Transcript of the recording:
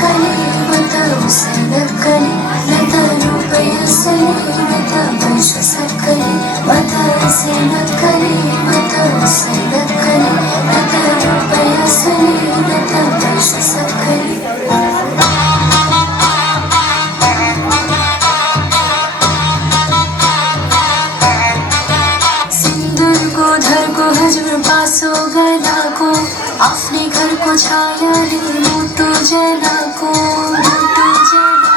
नकली मत उसे नकली नत रुपयसली नत पैश सकली मत उसे नकली मत उसे नकली नत रुपयसली नत पैश सकली हजर पासो गला को अपने घर को छाया रे मोटो जना को मोटो जना